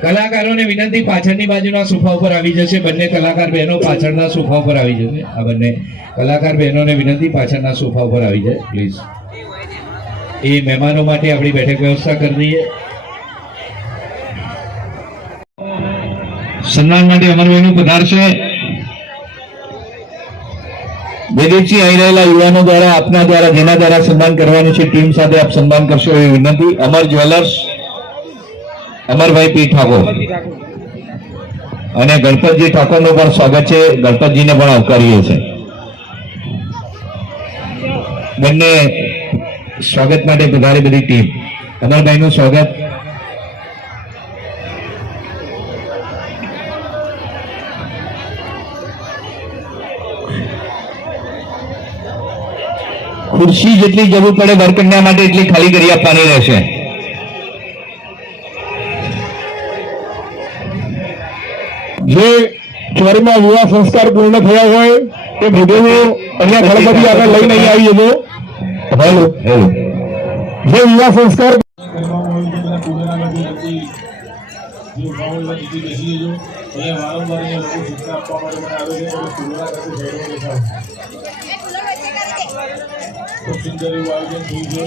કલાકારોને વિનંતી પાછળની બાજુના સોફા ઉપર આવી જશે. બંને કલાકાર બહેનો પાછળના સોફા ઉપર આવી જશે. આ બંને કલાકાર બહેનોને વિનંતી પાછળના સોફા ઉપર આવી જાય પ્લીઝ. એ મહેમાનો માટે આપણી બેઠક વ્યવસ્થા કરી દઈએ. સન્માન માટે અમરભાઈનું પધારશે. વિદેશી આવી રહેલા યુવાનો દ્વારા આપના દ્વારા જેના દ્વારા સન્માન કરવાનું છે ટીમ સાથે આપ સન્માન કરશો એવી વિનંતી. અમર જ્વેલર્સ અમરભાઈ પી ઠાકોર અને ગણપતજી ઠાકોરનું પણ સ્વાગત છે. ગણપતજીને પણ આવકારીએ છીએ. બંને સ્વાગત માટે પધારી બધી ટીમ. અમરભાઈનું સ્વાગત. ખુરશી જેટલી જરૂર પડે વરકન્યા માટે એટલી ખાલી કરી આપવાની રહેશે. જે ચોરીમાં વિવાહ સંસ્કાર પૂર્ણ થયા હોય તે ભેગો અહીંયા ગણપતિ આગળ લઈને અહીં આવી જજો. જે વિવાહ સંસ્કાર ખૂબ સુંદર એવું આયોજન થયું છે.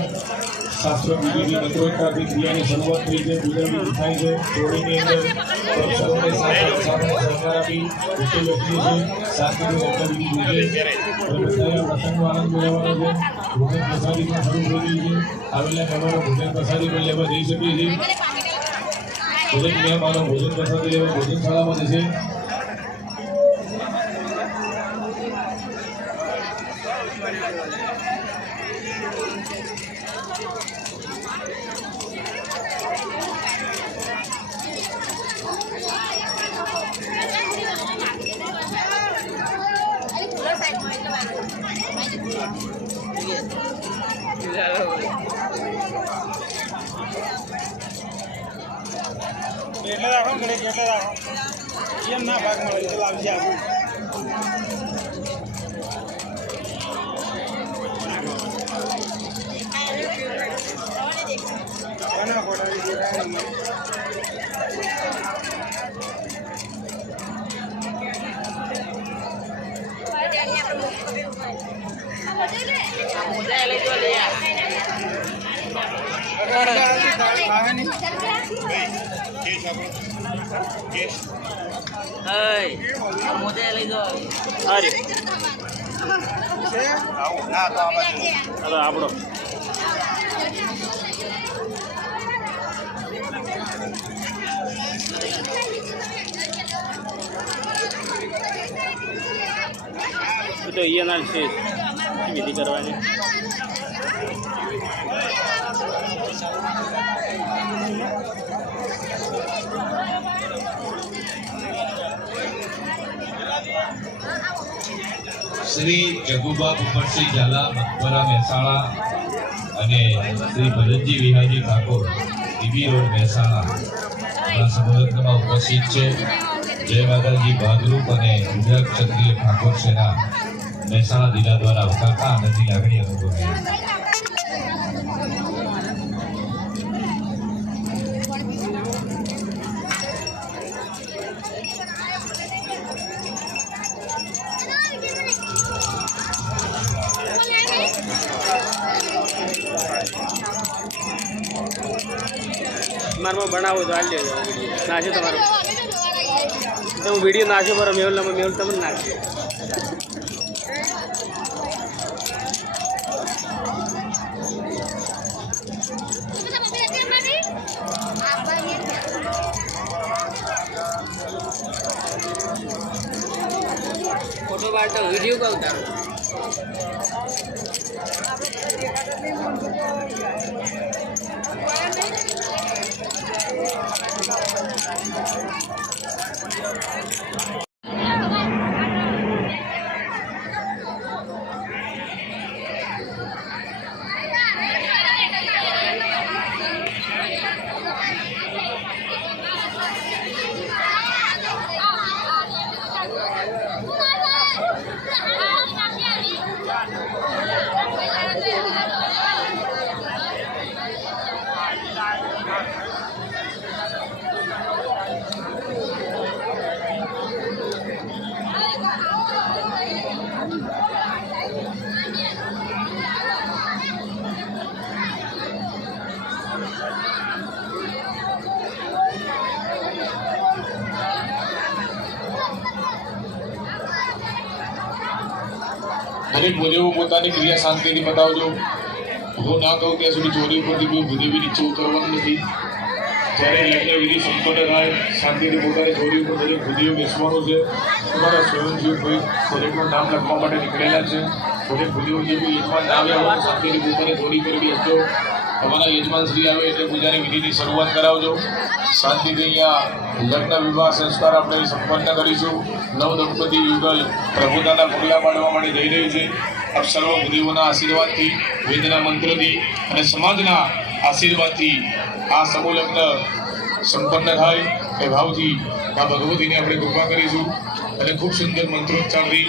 શાસ્ત્ર વિધિની નત્રોત્તાથી ક્રિયાની શરૂઆત થઈ છે. પૂજાની થાય છે. જોડીની અંદર સર્વને સહકાર આપી ઉત્તર લખી છે. શાસ્ત્રની વિધિ પૂજે બધાએ પ્રસંગનો આનંદ મેળવવાનો છે. ભોજન પ્રસાદી પણ શરૂ થઈ ગઈ છે. આવેલા મહેમાનો ભોજન પ્રસાદી પણ લેવા જઈ શકે છે. દરેક મહેમાનો ભોજન પ્રસાદી લેવા ભોજનશાળામાં જશે. એટલે રાખો ઘરે એટલે રાખો એમ ના ભાગ મળે તો લાવજે આવું આપણો તો અહીંયા છે વિધિ કરવાની શ્રી જગુબા ઉપરસિંહ ઝાલા મકબરા મહેસાણા અને શ્રી ભરતજી વિહાજી ઠાકોર ટીબી રોડ મહેસાણા સમુદ્રમાં ઉપસ્થિત છે. જય માતાજી ભાગરૂપ અને ગુજરાત ક્ષત્રિય ઠાકોર સેના મહેસાણા જિલ્લા દ્વારા આવકારતા આનંદની લાગણી અનુભવી. તમારે બનાવો તો હાલ દેજો નાખ્યો તમારો તો હું વિડીયો નાખ્યો બરો મેહુલ તમને નાખ્યો ફોટો પાડતો વિડીયો કહું તારો દરેક ભૂદેવો પોતાની ક્રિયા શાંતિથી બતાવજો. હું ના કહું ત્યાં સુધી ચોરી ઉપરથી કોઈ ભૂદેવી નીચે ઉતરવાનું નથી. જ્યારે લગ્ન વિધિ સંપન્ન થાય શાંતિથી પોતાની ચોરી ઉપર દરેક ભૂદેવો બેસવાનું છે. તમારા સ્વયંજીવ કોઈ દરેકનું નામ લખવા માટે નીકળેલા છે. દરેક ભૂદેવો જે કોઈ યજમાન આવે હોય શાંતિથી પોતાની ચોરી કરી બેસજો. તમારા યજમાન શ્રી આવે એટલે પૂજાની વિધિની શરૂઆત કરાવજો. શાંતિથી અહીંયા લગ્ન વિવાહ સંસ્કાર આપણે સંપન્ન કરીશું. નવ દંપતી યુગલ પ્રભુતાના પગલાં પાડવા માટે જઈ રહ્યું છે. આપ સર્વ ભૂદેવોના આશીર્વાદથી, વેદના મંત્રથી અને સમાજના આશીર્વાદથી આ સમૂહ લગ્ન સંપન્ન થાય એ ભાવથી આ ભગવતીને આપણે કૃપા કરીશું અને ખૂબ સુંદર મંત્રોચ્ચારથી